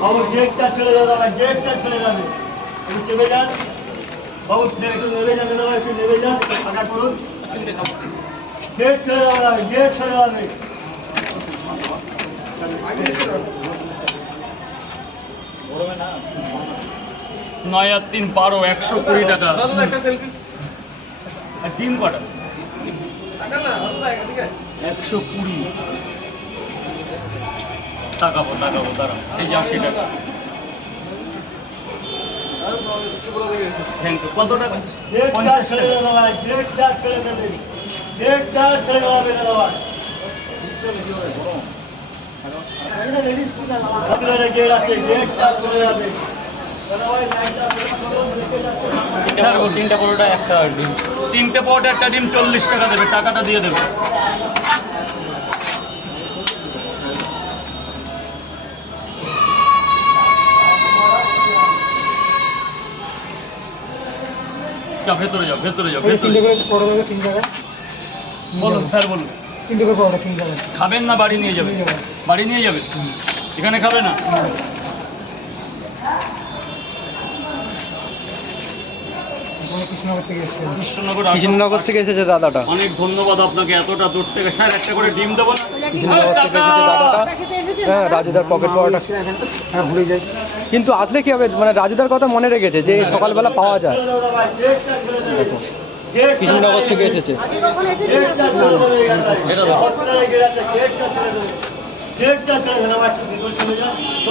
বাবু গেটটা ছেড়ে যাবে দাদা গেটটা ছেড়ে যাবে একটু চেপে যান। বাবু একটু নেমে যাবে দাদা একটু নেমে যান ফাঁকা করুন। গেট ছেড়ে যাবে দাদা গেট ছেড়ে যাবে নয় আর তিন বারো একশো কুড়ি টাকা। ডিম কটা একশো কুড়ি। টাকাবো টাকাবো দাঁড়া এই যে আশি টাকা। থ্যাংক ইউ কত টাকা? পঞ্চাশ ছেড়ে টাকা। দাদা গেটটা ছেড়ে দেবে গেটটা ছেড়ে আপনারা গেট আছে গেটটা ছেড়ে যাবে। তিনটে পরোটা একটা ডিম। তিনটে পরোটা একটা ডিম চল্লিশ টাকা দেবে টাকাটা দিয়ে দেবে। যাও ভেতরে যাও ভেতরে যাও তিনটে করে পড়ে দেবে তিন জায়গায়। বলুন স্যার বলুন। তিনটে করে পড়ে তিন জায়গায়। খাবেন না বাড়ি নিয়ে যাবে নিয়ে যাবে। বাড়ি নিয়ে যাবে এখানে খাবে না আমরা কৃষ্ণনগর থেকে কৃষ্ণনগর কৃষ্ণনগর থেকে এসেছে দাদাটা। অনেক ধন্যবাদ আপনাকে এতটা দূর থেকে। স্যার একটা করে ডিম দেবো না? কৃষ্ণনগর থেকে এসেছে দাদাটা। হ্যাঁ রাজুদার পকেট পাওয়াটা। হ্যাঁ ভুলে যাই। কিন্তু আসলে কি হবে? মানে রাজুদার কথা মনে রেখেছে যে এই সকালবেলা পাওয়া যায়। কৃষ্ণনগর থেকে। এসেছে।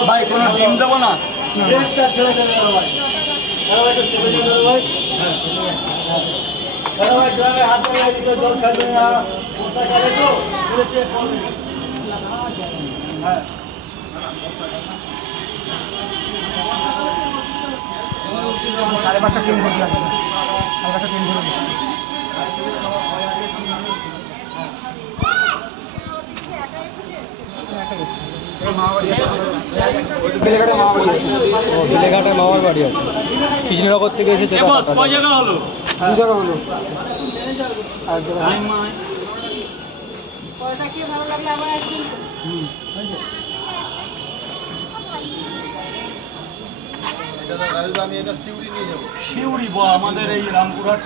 ভাই কোনো ডিম দেবো না গেটটা ছেড়ে দেবে দাদা ভাই দাদা ভাই একটু চেপে যান দাদা ভাই হ্যাঁ দাদা ভাই গ্রামে হাত দিতে জল খাবে না তো পড়বে হ্যাঁ। সাড়ে পাঁচটা ট্রেন সাড়ে পাঁচটা ট্রেন বেলেঘাটে মামার বাড়ি আছে। কৃষ্ণনগর থেকে এসেছে কয়। জায়গা হলো? দু জায়গা হলো। আর এক জায়গা আই মাই পরোটা খেয়ে বা আমাদের এই রামপুরহাট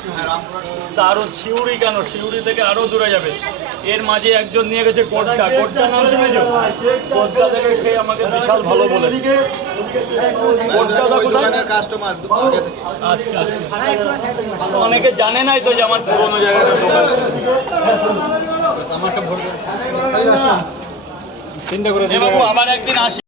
কেন? থেকে আরও দূরে যাবে। এর মাঝে একজন নিয়ে গেছে কোটটা কোটটা নাম শুনেছো? কোটটা থেকে খেয়ে আমাকে বিশাল ভালো বলে। ওদিকে ওদিকে ছেড়ে দেবে। কোটটা কোথায়? আচ্ছা আচ্ছা। অনেকে জানে নাই তো যে আমার পুরোনো জায়গাটা দোকান। তিনটে করে বাবু আবার একদিন আসি।